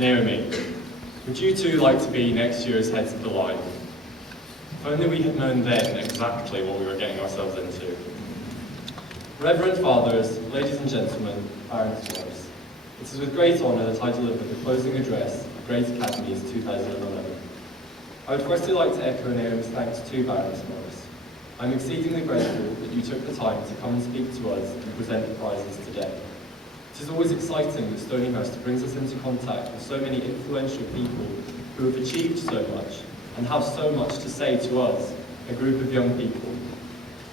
Naomi, would you two like to be next year's heads of the line? If only we had known then exactly what we were getting ourselves into. Reverend Fathers, ladies and gentlemen, parents and wives, it is with great honour that I deliver the closing address of Great Academies 2011. I would firstly like to echo Naomi's thanks to Barons Morris. I'm exceedingly grateful that you took the time to come and speak to us and present the prizes today. It is always exciting that Stonyhurst brings us into contact with so many influential people who have achieved so much and have so much to say to us, a group of young people.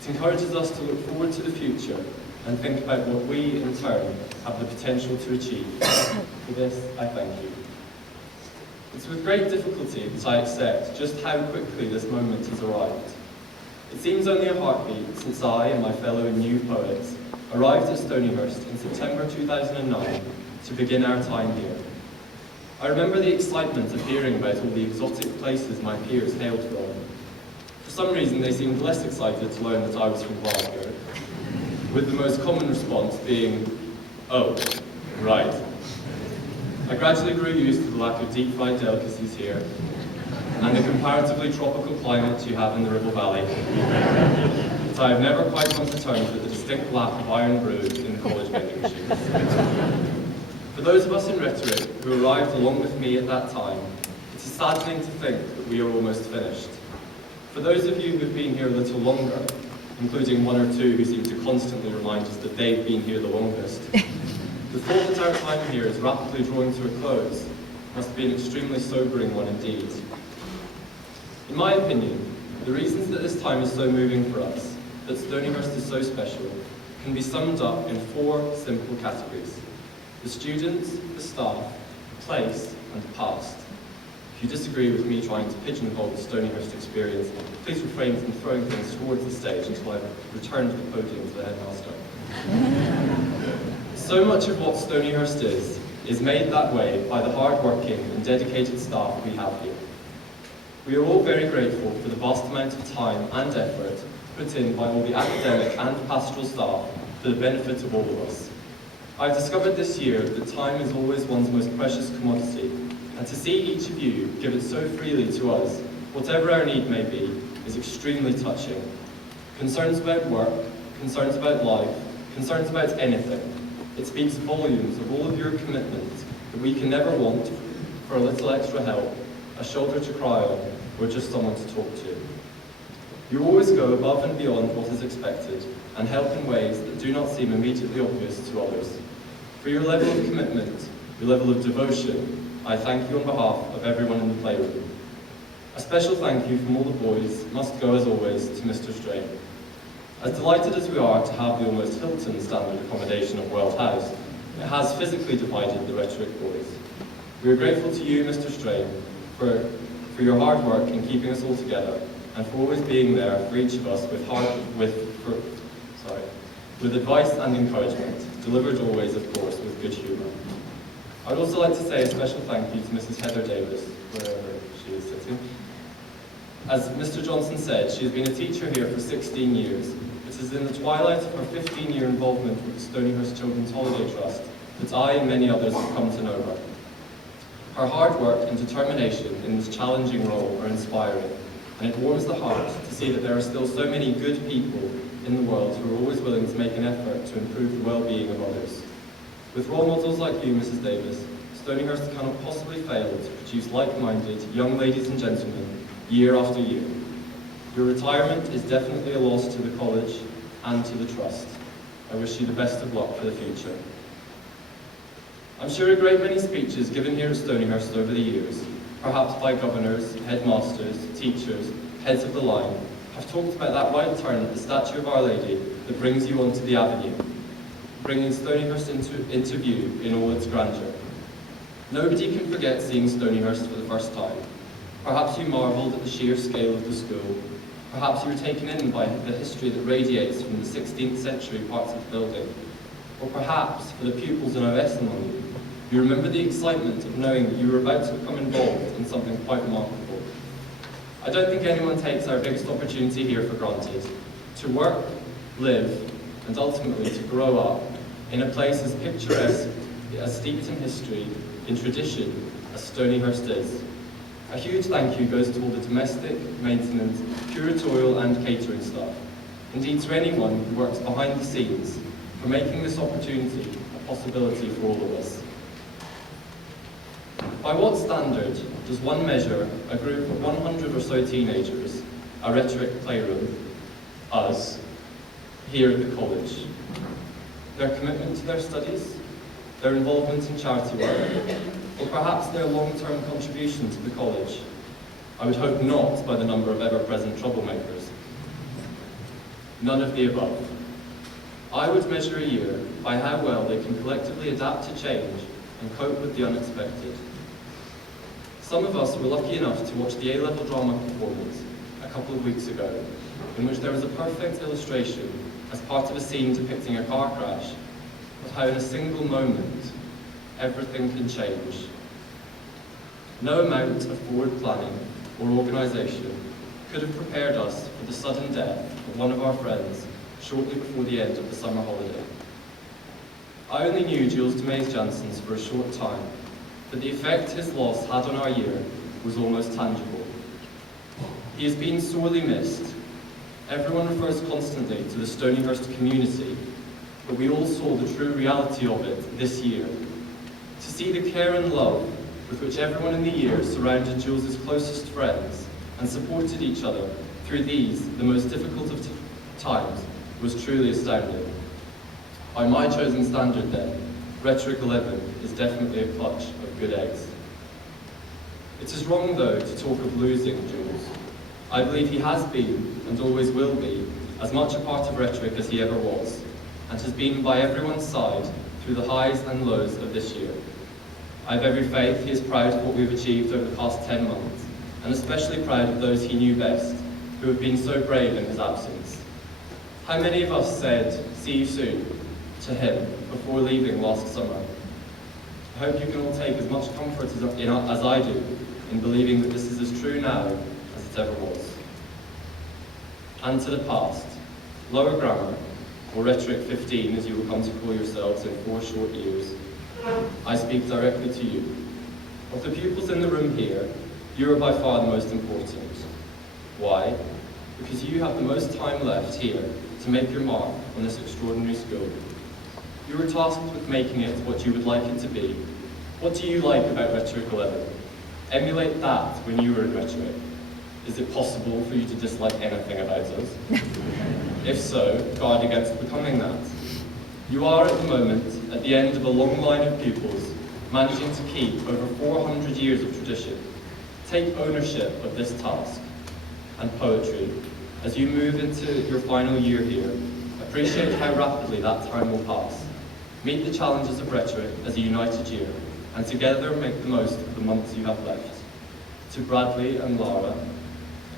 It encourages us to look forward to the future and think about what we, in turn, have the potential to achieve. For this, I thank you. It's with great difficulty that I accept just how quickly this moment has arrived. It seems only a heartbeat since I and my fellow new poets arrived at Stonyhurst in September 2009 to begin our time here. I remember the excitement of hearing about all the exotic places my peers hailed from. For some reason, they seemed less excited to learn that I was from Glasgow, with the most common response being, "Oh, right." I gradually grew used to the lack of deep-fried delicacies here, and the comparatively tropical climate you have in the Ribble Valley. But I have never quite come to terms with the distinct lack of iron brew in the college vending machines. For those of us in rhetoric who arrived along with me at that time, it is saddening to think that we are almost finished. For those of you who have been here a little longer, including one or two who seem to constantly remind us that they've been here the longest, the thought that our time here is rapidly drawing to a close must be an extremely sobering one indeed. In my opinion, the reasons that this time is so moving for us, that Stonyhurst is so special, can be summed up in 4 simple categories: the students, the staff, the place, and the past. If you disagree with me trying to pigeonhole the Stonyhurst experience, please refrain from throwing things towards the stage until I've returned the podium to the headmaster. So much of what Stonyhurst is made that way by the hard-working and dedicated staff we have here. We are all very grateful for the vast amount of time and effort put in by all the academic and pastoral staff for the benefit of all of us. I've discovered this year that time is always one's most precious commodity, and to see each of you give it so freely to us, whatever our need may be, is extremely touching. Concerns about work, concerns about life, concerns about anything. It speaks volumes of all of your commitment that we can never want for a little extra help, a shoulder to cry on, or just someone to talk to. You always go above and beyond what is expected and help in ways that do not seem immediately obvious to others. For your level of commitment, your level of devotion, I thank you on behalf of everyone in the playroom. A special thank you from all the boys must go, as always, to Mr. Strain. As delighted as we are to have the almost Hilton standard accommodation of World House, it has physically divided the rhetoric boys. We are grateful to you, Mr. Strain, for your hard work in keeping us all together, and for always being there for each of us with advice and encouragement, delivered always, of course, with good humour. I would also like to say a special thank you to Mrs. Heather Davis, wherever she is sitting. As Mr. Johnson said, she has been a teacher here for 16 years. It is in the twilight of her 15-year involvement with the Stonyhurst Children's Holiday Trust that I and many others have come to know her. Her hard work and determination in this challenging role are inspiring, and it warms the heart to see that there are still so many good people in the world who are always willing to make an effort to improve the well-being of others. With role models like you, Mrs. Davis, Stonyhurst cannot possibly fail to produce like-minded young ladies and gentlemen year after year. Your retirement is definitely a loss to the college and to the trust. I wish you the best of luck for the future. I'm sure a great many speeches given here at Stonyhurst over the years, perhaps by governors, headmasters, teachers, heads of the line, have talked about that right turn at the statue of Our Lady that brings you onto the avenue, bringing Stonyhurst into view in all its grandeur. Nobody can forget seeing Stonyhurst for the first time. Perhaps you marvelled at the sheer scale of the school. Perhaps you were taken in by the history that radiates from the 16th century parts of the building. Or perhaps, for the pupils and OS among you, you remember the excitement of knowing that you were about to become involved in something quite remarkable. I don't think anyone takes our biggest opportunity here for granted: to work, live, and ultimately to grow up in a place as picturesque, as steeped in history, in tradition as Stonyhurst is. A huge thank you goes to all the domestic, maintenance, curatorial and catering staff, indeed to anyone who works behind the scenes for making this opportunity a possibility for all of us. By what standard does one measure a group of 100 or so teenagers, a rhetoric playroom, us, here at the college? Their commitment to their studies, their involvement in charity work, or perhaps their long-term contribution to the college? I would hope not by the number of ever-present troublemakers. None of the above. I would measure a year by how well they can collectively adapt to change and cope with the unexpected. Some of us were lucky enough to watch the A-level drama performance a couple of weeks ago, in which there was a perfect illustration, as part of a scene depicting a car crash, of how in a single moment, everything can change. No amount of forward planning or organisation could have prepared us for the sudden death of one of our friends shortly before the end of the summer holiday. I only knew Jules Demayes-Janssens for a short time, but the effect his loss had on our year was almost tangible. He has been sorely missed. Everyone refers constantly to the Stonyhurst community, but we all saw the true reality of it this year. To see the care and love with which everyone in the year surrounded Jules' closest friends and supported each other through these, the most difficult of times, was truly astounding. By my chosen standard then, Rhetoric 11 is definitely a clutch of good eggs. It is wrong though to talk of losing Jules. I believe he has been, and always will be, as much a part of rhetoric as he ever was, and has been by everyone's side through the highs and lows of this year. I have every faith he is proud of what we've achieved over the past 10 months, and especially proud of those he knew best, who have been so brave in his absence. How many of us said, "See you soon," to him before leaving last summer? I hope you can all take as much comfort as I do in believing that this is as true now as it ever was. And to the past, Lower Grammar, or Rhetoric 15 as you will come to call yourselves in 4 short years, I speak directly to you. Of the pupils in the room here, you are by far the most important. Why? Because you have the most time left here to make your mark on this extraordinary school. You were tasked with making it what you would like it to be. What do you like about Rhetoric 11? Emulate that when you were in rhetoric. Is it possible for you to dislike anything about us? If so, guard against becoming that. You are at the moment at the end of a long line of pupils managing to keep over 400 years of tradition. Take ownership of this task and poetry as you move into your final year here. Appreciate how rapidly that time will pass. Meet the challenges of rhetoric as a united year, and together make the most of the months you have left. To Bradley and Lara,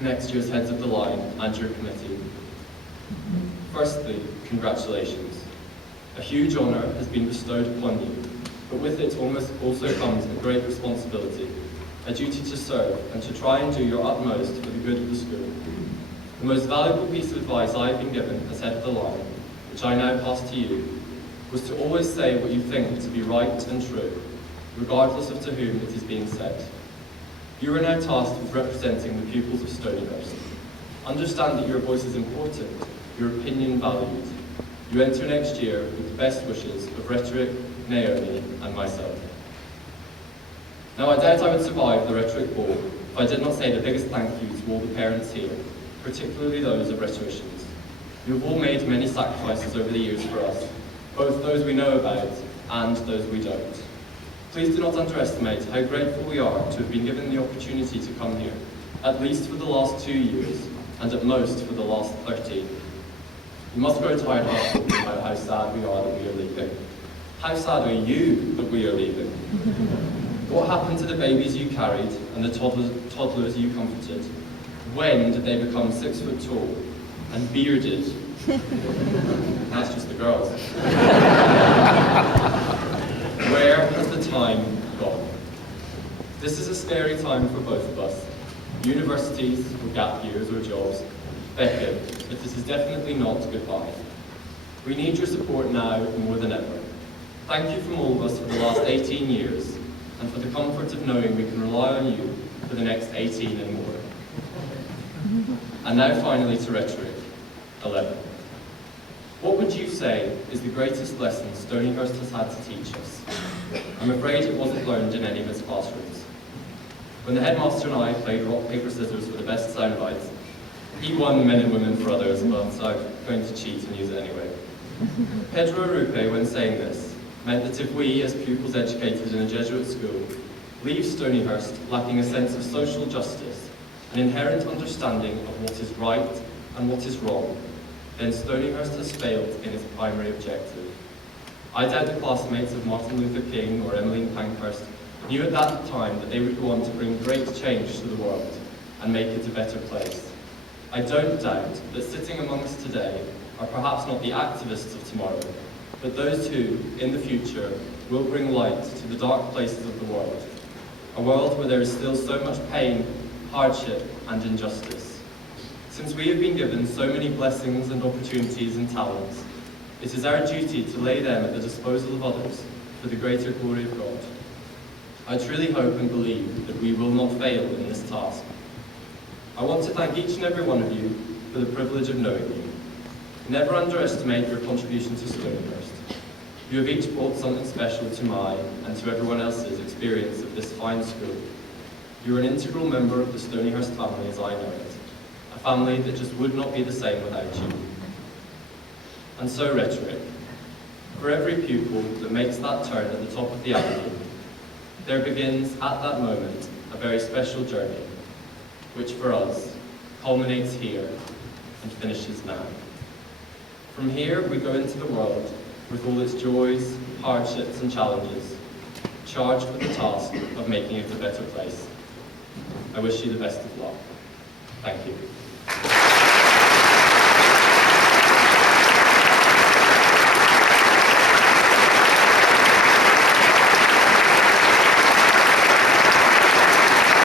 next year's heads of the line and your committee. Firstly, congratulations. A huge honour has been bestowed upon you, but with it also comes a great responsibility, a duty to serve and to try and do your utmost for the good of the school. The most valuable piece of advice I have been given as head of the line, which I now pass to you, was to always say what you think to be right and true, regardless of to whom it is being said. You are now tasked with representing the pupils of Stonyhurst. Understand that your voice is important, your opinion valued. You enter next year with the best wishes of Rhetoric, Naomi, and myself. Now I doubt I would survive the Rhetoric Ball if I did not say the biggest thank you to all the parents here, particularly those of rhetoricians. You have all made many sacrifices over the years for us, both those we know about and those we don't. Please do not underestimate how grateful we are to have been given the opportunity to come here, at least for the last 2 years, and at most for the last 13. You must grow tired of us talking about how sad we are that we are leaving. How sad are you that we are leaving? What happened to the babies you carried and the toddlers you comforted? When did they become 6 foot tall and bearded? That's just the girls. Where has the time gone? This is a scary time for both of us. Universities, or gap years, or jobs. Beckett, but this is definitely not goodbye. We need your support now more than ever. Thank you from all of us for the last 18 years. and for the comfort of knowing we can rely on you for the next 18 and more. And now finally to rhetoric, 11. What would you say is the greatest lesson Stonyhurst has had to teach us? I'm afraid it wasn't learned in any of its classrooms. When the headmaster and I played rock, paper, scissors for the best soundbites, he won men and women for others, but I'm going to cheat and use it anyway. Pedro Arrupe, when saying this, meant that if we, as pupils educated in a Jesuit school, leave Stonyhurst lacking a sense of social justice, an inherent understanding of what is right and what is wrong, then Stonyhurst has failed in its primary objective. I doubt the classmates of Martin Luther King or Emmeline Pankhurst knew at that time that they would go on to bring great change to the world and make it a better place. I don't doubt that sitting among us today are perhaps not the activists of tomorrow, but those who, in the future, will bring light to the dark places of the world, a world where there is still so much pain, hardship, and injustice. Since we have been given so many blessings and opportunities and talents, it is our duty to lay them at the disposal of others for the greater glory of God. I truly hope and believe that we will not fail in this task. I want to thank each and every one of you for the privilege of knowing you. Never underestimate your contribution to Stonyhurst. You have each brought something special to my and to everyone else's experience of this fine school. You are an integral member of the Stonyhurst family as I know it, a family that just would not be the same without you. And so rhetoric. For every pupil that makes that turn at the top of the avenue, there begins at that moment a very special journey, which for us culminates here and finishes now. From here we go into the world with all its joys, hardships and challenges, charged with the task of making it a better place. I wish you the best of luck. Thank you.